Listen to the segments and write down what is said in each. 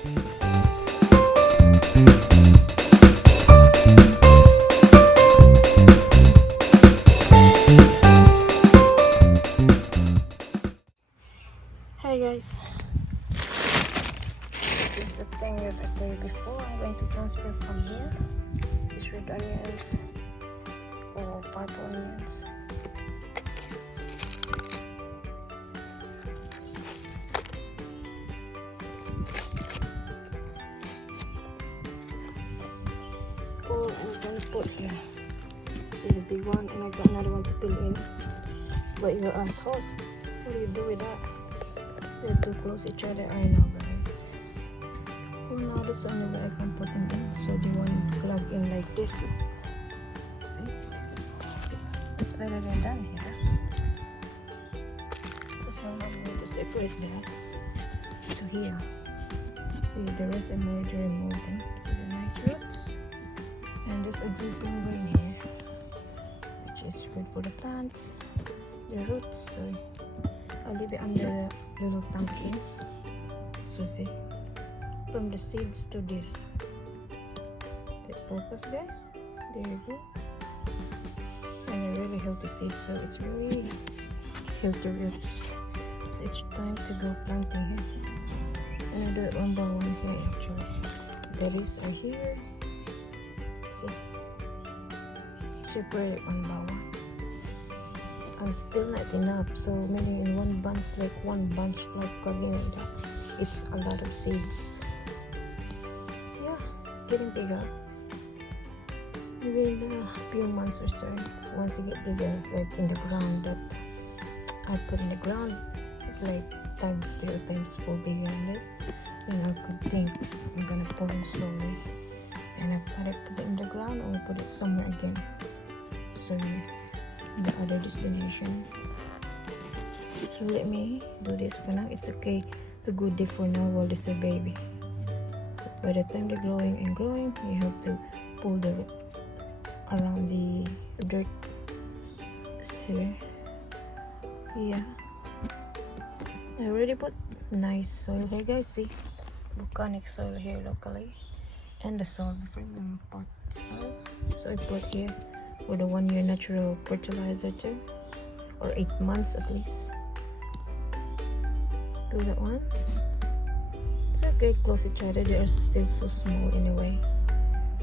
Hi guys, here's the thing that I told you before. I'm going to transfer from here these red onions or purple onions. Or I'm gonna put here. See the big one, and I got another one to fill in. But you ask host, what do you do with that? They're too close each other. I know, guys. For now, that's the only way I can put them in. So the one plug in like this. See? It's better than done here. So for now, I'm going to separate that to here. See, the rest I'm already removing. See the nice roots. And there's a dripping green here, which is good for the plants. The roots. So I'll leave it under the little tank here. So see, from the seeds to this. That focus, guys. There you go. And a really healthy seed, so it's really healthy roots. So it's time to go planting here. And I do it one by one here actually. The roots are here. See, separate it one by one. And still not enough, so many in one bunch, like one bunch like cardinal. It's a lot of seeds. Yeah, it's getting bigger. Maybe in a few months or so, once it get bigger, like in the ground that I put in the ground, like times 3 or times 4 bigger than this, then I could think I'm gonna put them slowly. And I either put it in the ground or put it somewhere again. So the other destination. So let me do this for now. It's okay to go deep for now while this is a baby. But by the time they're growing and growing, you have to pull the around the dirt. So yeah, I already put nice soil here, guys. See, volcanic soil here locally, and the soil from pot soil. So I put here for the 1 year natural fertilizer too, or 8 months at least. Do that one. It's okay, close each other. They are still so small in a way.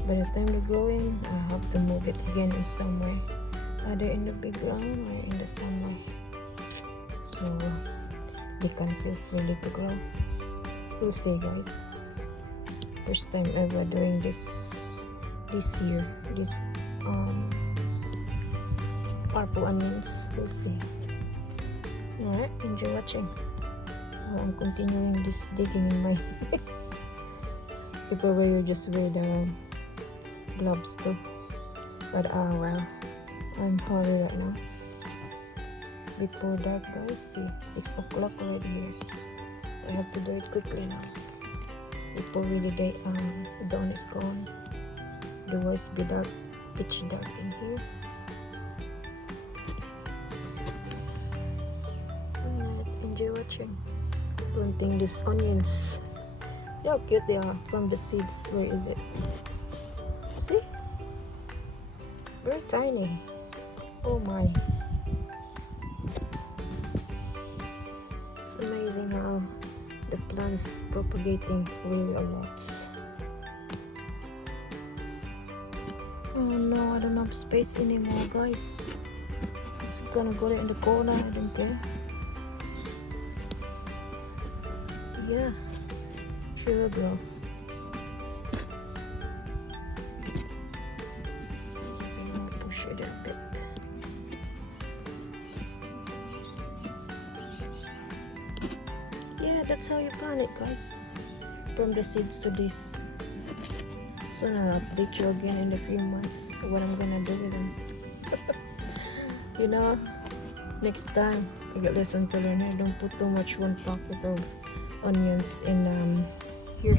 By the time they're growing, I have to move it again in some way, either in the big ground or in the some way, so they can feel free to grow. We'll see, guys. First time ever doing this year. This purple onions. We'll see. Alright, enjoy watching while I'm continuing this digging in my if I were you, just wear the gloves too, but well, I'm hurry right now before dark, guys. See, 6 o'clock already here. I have to do it quickly now before really dawn is gone. Otherwise be dark, pitch dark in here. Enjoy watching planting these onions. Look how cute they are from the seeds. Where is it? See? Very tiny. Oh my. It's amazing how the plants propagating really a lot. Oh no, I don't have space anymore, guys. It's gonna go there in the corner. I don't care. Yeah, she will grow. Let me push it a bit. Yeah, that's how you plant it, guys. From the seeds to this. Soon I'll update you again in a few months what I'm gonna do with them. You know, next time I got lesson to learn here. Don't put too much one pocket of onions in here,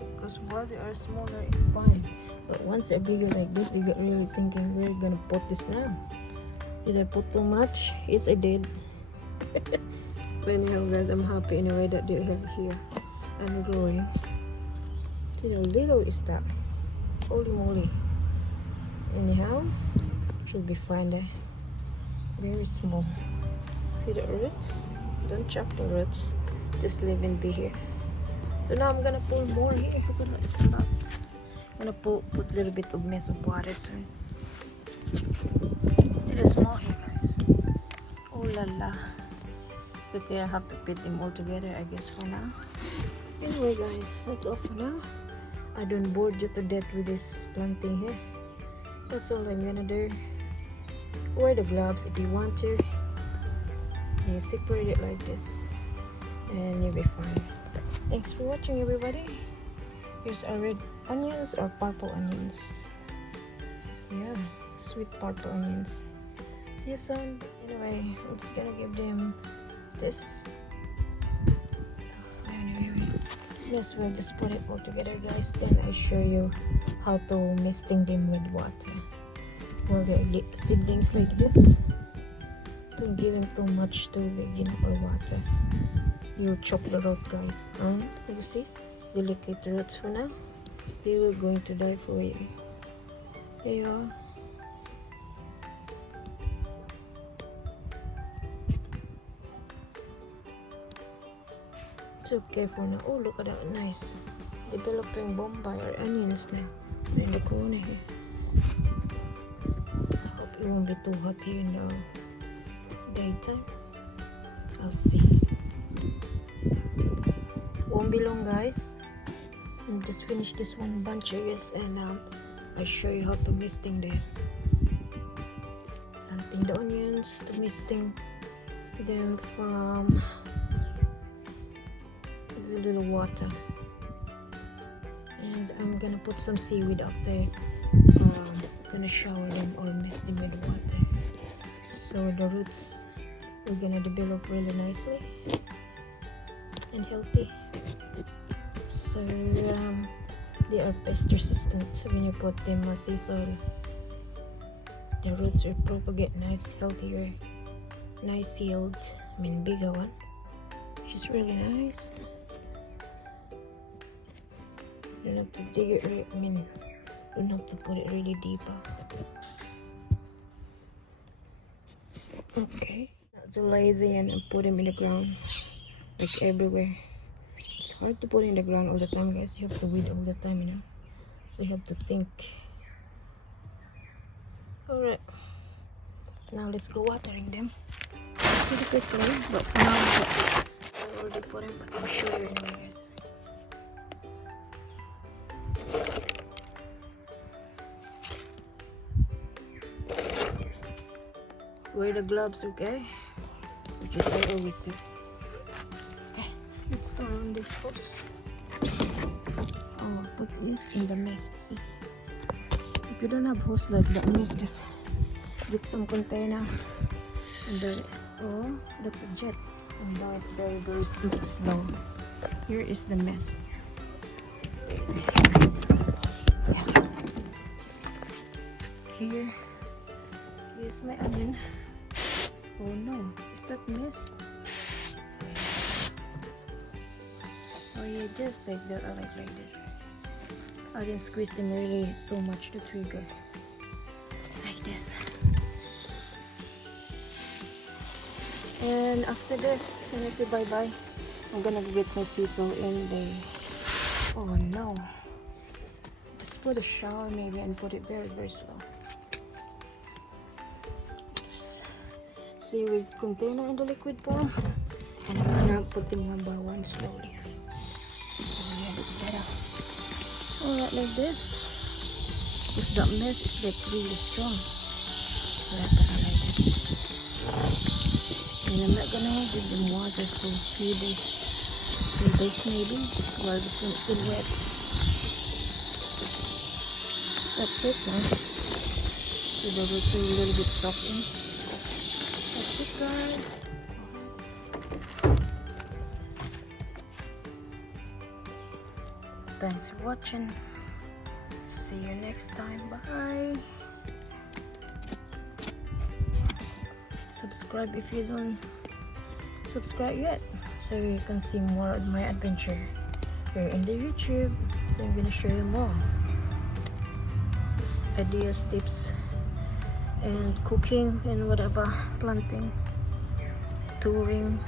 because while they are smaller it's fine, but once they're bigger like this, you get really thinking, where are you gonna put this now? Did I put too much? Yes, I did. But anyhow, guys, I'm happy in a way that they have here. and growing. See how little is that? Holy moly. Anyhow, should be fine there. Very small. See the roots? Don't chop the roots. Just leave and be here. So now I'm gonna pull more here. It's a lot. I'm gonna put a little bit of mess of water soon. It is small here, guys. Oh la la. It's okay, I have to put them all together, I guess, for now. Anyway, guys, that's all for now. I don't bore you to death with this planting here. That's all I'm gonna do. Wear the gloves if you want to. You separate it like this, and you'll be fine. Thanks for watching, everybody. Here's our red onions or purple onions. Yeah, sweet purple onions. See you soon. Anyway, I'm just gonna give them this. Anyway, yes, we'll just put it all together, guys. Then I show you how to misting them with water. Well, they're seedlings like this. Don't give them too much to begin or water. You'll chop the root, guys. And you see, delicate roots for now. They will going to die for you. There you are. It's okay for now. Oh, look at that, nice. Developing bombay or onions now. In the corner here. I hope it won't be too hot here in the daytime. I'll see. Won't be long, guys. And just finish this one bunch, I guess, and I show you how to misting the planting the onions, to misting them from a little water. And I'm gonna put some seaweed after. Gonna shower them or mist them with water, so the roots are gonna develop really nicely and healthy. So they are pest resistant when you put them as soil. The roots will propagate nice, healthier, nice yield. I mean, bigger one, which is really nice. You don't have to dig it. You don't have to put it really deep. Okay, not so lazy and put them in the ground, like everywhere. It's hard to put in the ground all the time, guys. You have to weed all the time, you know. So you have to think. Alright, now let's go watering them pretty quickly. But now I already put them, but I'll show you anyway, guys. Wear the gloves, okay? Which is I always do. Okay, let's turn on this first. Oh, put this in the nest. See, if you don't have hose like that, just get some container and do it. Oh, that's a jet. And do it very, very slow. Here is the nest. Yeah. Here's my onion. Oh no, is that mist? Oh yeah, just like that. I like this. I didn't squeeze them really too much, the trigger. Like this. And after this, when I say bye bye, I'm gonna get my sisal in the. Oh no. Just put a shower maybe and put it very, very slow. Seaweed container in the liquid form, and I'm gonna put them one by one slowly. Oh yeah, looks better. Alright, like this. If that mess is like really strong, like that, I like it. And I'm not gonna give them water for a few days, 3 days maybe, while this one is still wet. That's it now. So the roots are a little bit softened. That's it, guys. Thanks for watching. See you next time. Bye. Subscribe if you don't subscribe yet, so you can see more of my adventure. here in the YouTube. So I'm gonna show you more ideas, tips, and cooking and whatever, planting, touring.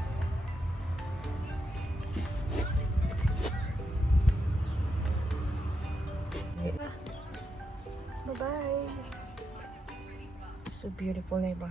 Bye bye. So beautiful neighbor.